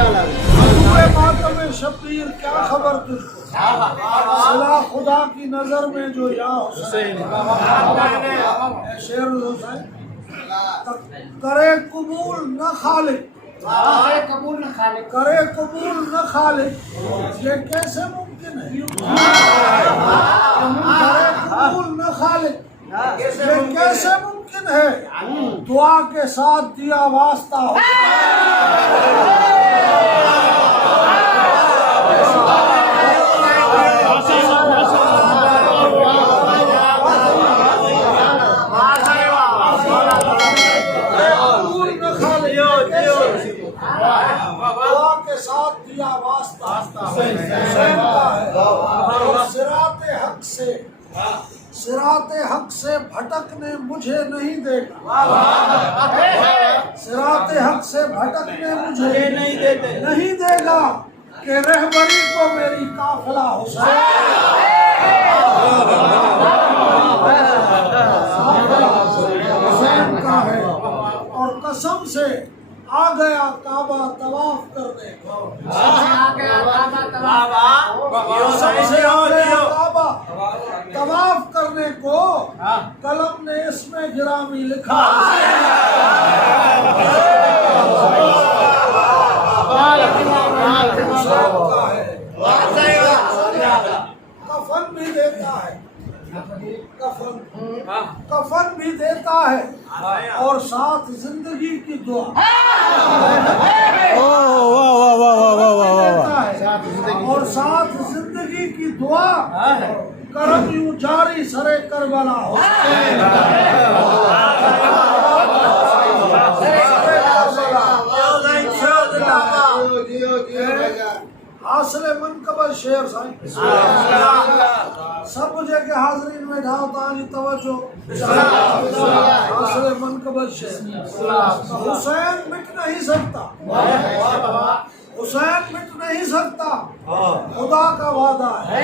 मातम शबीर क्या खबर तुझको, सिला खुदा की नजर में जो या हुसैन। शेर हुसैन करे कबूल न खालिक, करे कबूल न खालिक, ये कैसे मुमकिन है? करे कबूल न खालिक, ये कैसे मुमकिन है? दुआ के साथ दिया वास्ता हो। दुआ के साथ दिया वास्ता हुसैन का है। और सिराते हक से भटकने मुझे नहीं देगा, सिराते हक से भटकने मुझे नहीं देगा कि रहबरी को मेरी काफिला हुसैन का है। और कसम से आ गया काबा तवाफ करने को, काबा तवाफ करने को, कलम ने इसमें गिरामी लिखा। कफन भी देता है, कफन भी देता है और साथ जिंदगी की दुआ देता है, और साथ जिंदगी की दुआ। करम यूं जारी सरे करबला हो। हासिले मनकबल शेर साईं सब जगह हाजरीन में ढाओ ताजी तवज्जो। हासिले मनकबल शेर हुसैन मिट नहीं सकता, हुसैन मिट नहीं सकता, खुदा का वादा है।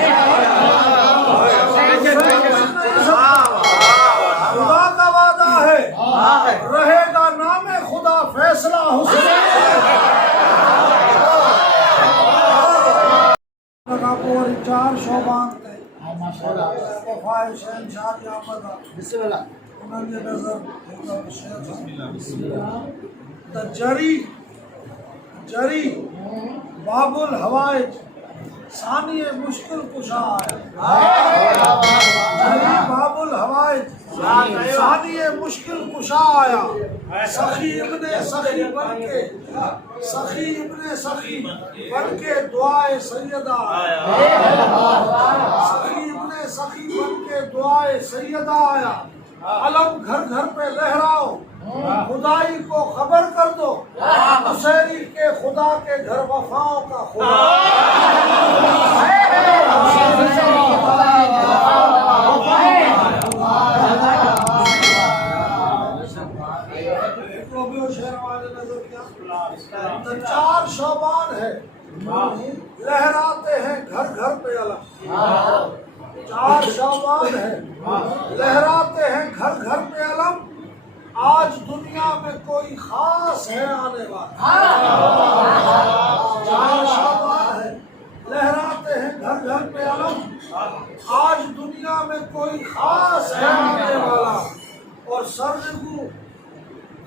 खुदा का वादा है, रहेगा नामे खुदा फैसला हुसैन। चार शोबान थे वफाए शहनशाह आमद उन्होंने नजर जरी बाबुल हवाइज सानिए मुश्किल कुशा आया, जरी बाबुल हवाइज सानिए मुश्किल कुशा आया। सखी इब्ने सखी बनके, सखी इब्ने सखी बनके दुआए सैयदा आया, सखी इब्ने सखी बनके दुआए सैयदा आया। अलम घर घर पे लहराओ, खुदाई को खबर कर दो, हुसैनी के खुदा के घर वफाओं का खुदा। चार शोबान है, लहराते हैं घर घर पे अलम। चार शोबान है, लहराते हैं घर घर पे अलम। आज दुनिया में कोई खास है आने वाला। चार शोबान है, लहराते हैं घर घर पे अलम। आज दुनिया में कोई खास है आने वाला। और सरजगू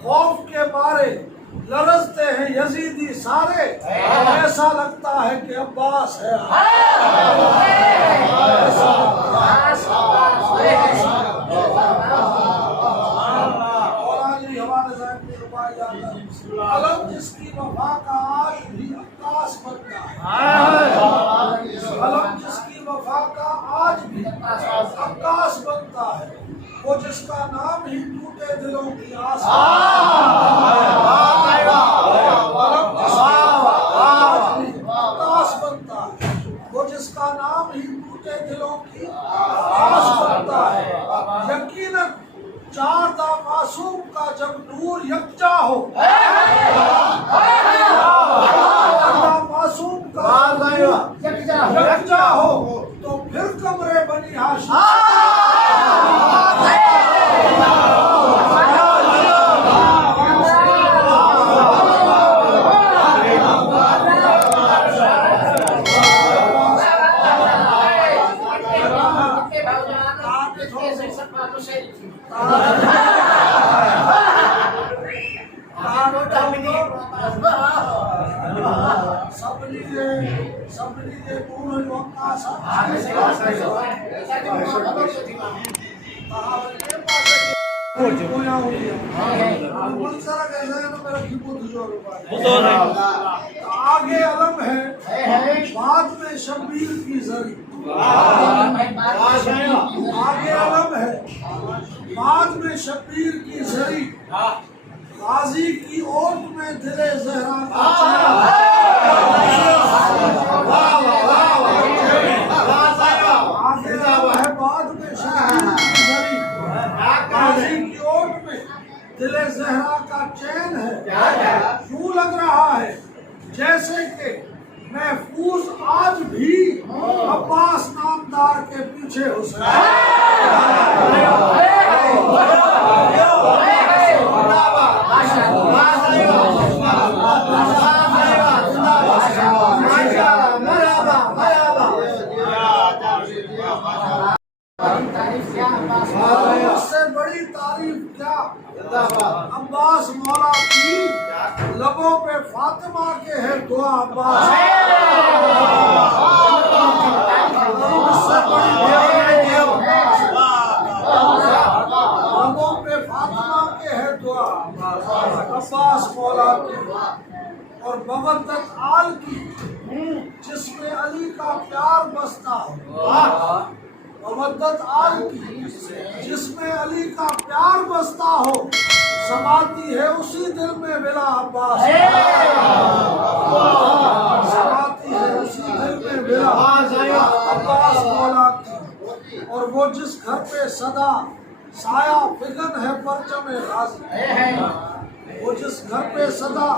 खौफ के मारे लरजते हैं यजीदी सारे, ऐसा लगता है कि अब्बास है। अलम जिसकी वफा का आज भी अक्कास बनता है, अलम जिसकी वफा का आज भी अक्कास बनता है। वो जिसका नाम ही टूटे दिलों की आस, आस बनता है। वो जिसका नाम ही टूटे दिलों की आस बनता है। यकीनन चारदा मासूम का जब नूर यकजा हो, सबरी पूर्ण आकाश आगे अलम है बाद में शब्बीर की जरी आगे अलम है बाद में शब्बीर की जरी गाजी की ओट में दिले जहरा का आगे अलम है बाद में शब्बीर की जरी गाजी की ओट में दिले जहरा का चैन है यूं लग रहा है जैसे कि महफूज आज भी अब्बास नामदार के पीछे हुसैन उससे बड़ी तारीफ क्या अब्बास मौला की लबों पे फातिमा के है दुआ अब्बास उससे बड़ी लबों पे फातिमा के है दुआ अब्बास मौला की और मवद्दत आल की जिसमें अली का प्यार बसता हो मवद्दत आल की जिसमें अली का प्यार बसता हो समाती है उसी दिल में विला अब्बास समाती है उसी दिल में विला अब्बास मौला की और वो जिस घर पे सदा साया फिगन है परचम गाजी वो जिस घर पे सदा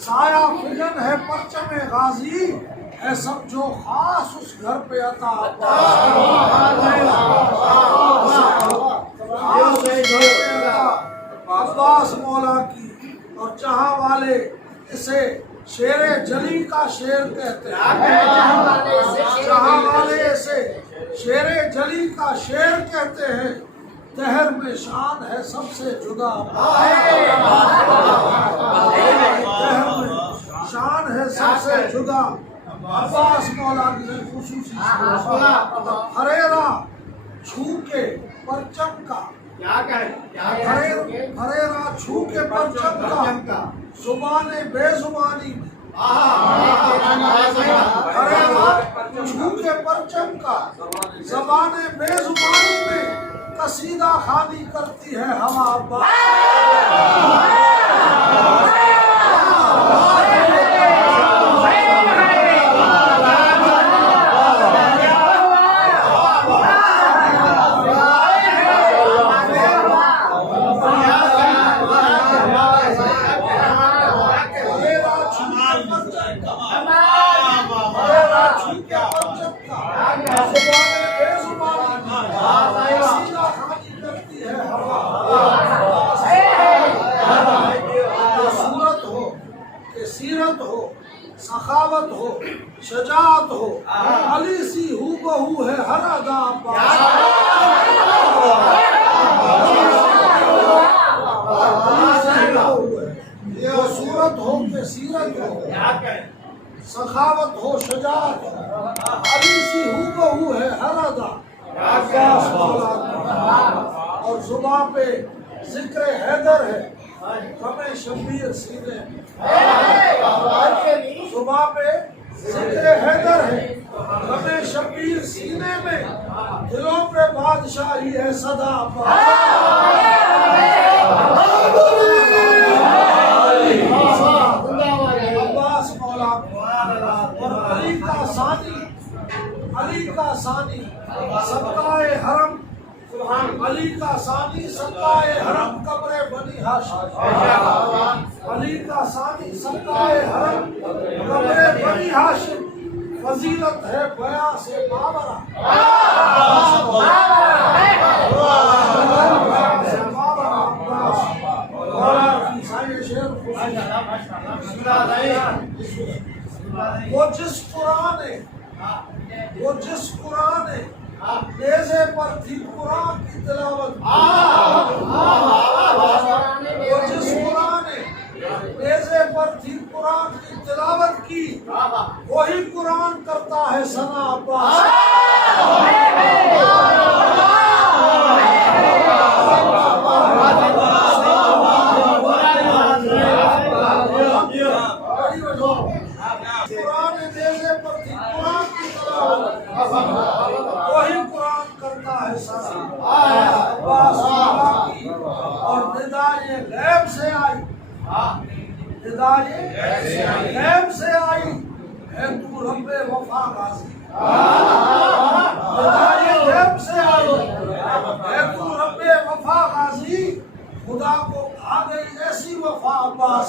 साया फिगन है परचम गाजी है सब जो खास उस घर पे अता अब्बास मौला की और जहाँ वाले इसे शेरे जली का शेर कहते हैं जहाँ वाले इसे शेरे जली का शेर कहते हैं तहर में शान है सबसे जुदा तहर में शान है सबसे जुदा अब्बास मौला की खुसूसी हरेरा छू के परचम का हरेरा छू के परचम का जुबाने बेजुबानी में हरेरा छू के परचम का जबाने बेजुबानी में कसीदा खानी करती है हवा अब्बास सीरत हो सखावत हो शजात हो अली सी हूबहू है हर अदा वो सूरत हो के सीरत हो सखावत हो शजात हो अली सी हूबहू है हर अदा और जुबां पे जिक्र हैदर है हमें शब्बीर सीने जुबां पे जिक्र हैदर है हमें शब्बीर सीने में दिलों पे बादशाही है सदा अब्बास मौला और अली का सानी सबकाए हरम अली का सानी सबकाए हरम कब्रे बनी हाशिम अली का सानी सबकाए हरम कब्रे बनी हाशिम फजीलत है बया से बाबरा वो जिस कुरान नेज़े पर थी कुरान की तिलावत वो जिस कुरान नेज़े पर थी कुरान की तिलावत की वही कुरान करता है सना अब्बास। कुरान देने पर थी कुरान की वही कुरान करता है सना अब्बास की। और निदाए गैब से आई, निदाए गैब से आई है तू रब्बे वफा गाजी। निदाए गैब से आई है तू रब्बे वफा गाजी। खुदा को आ गई ऐसी वफा अब्बास।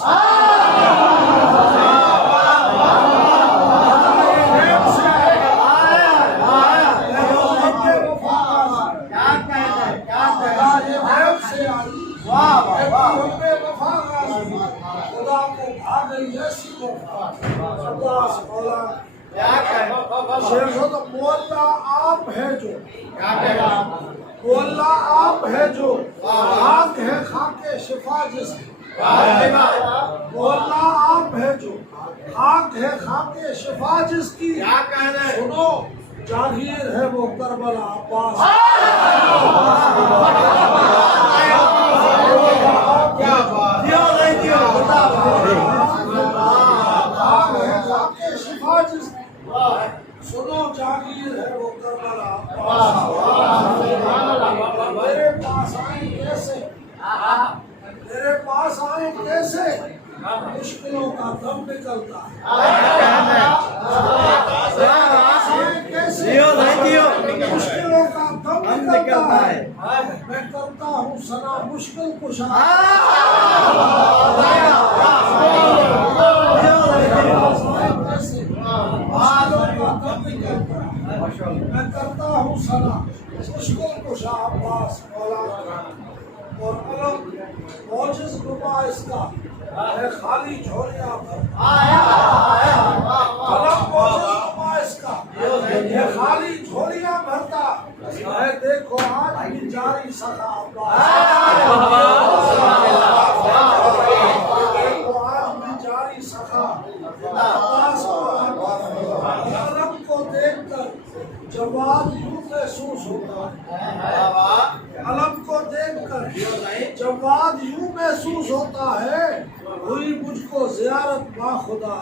खुदा को आ गई ऐसी वफा अब्बास मौला। तो मोल्ला आप है जो, मोल्ला आप है जो खाक है खाके शिफा जिसकी। मोल्ला आप है जो खाक है खाके शिफा जिसकी। सुनो जागीर है वो करबला अब्बास। सुनो जागीर है वो करबला अब्बास। मेरे पास आए कैसे, मेरे पास आए कैसे मुश्किलों का दम निकलता है। मुश्किलों का दम निकलता है। मैं करता हूँ सना मुश्किल कुशा। मैं करता हूँ सना मुश्किल कुशा अब्बास मौला। और अलम मौजिज़ नुमा इसका है खाली झोलियां भर। अलम मौजिज़ नुमा इसका है खाली झोलियां भरता है। देखो आज भी जारी सदा अब्बास। देखो आज भी जारी सदा अब्बास। अलम को देखकर जवाब यूं महसूस होता है। अलम को देखकर जवाब यूं महसूस होता है हुई मुझको ज़ियारत बा खुदा।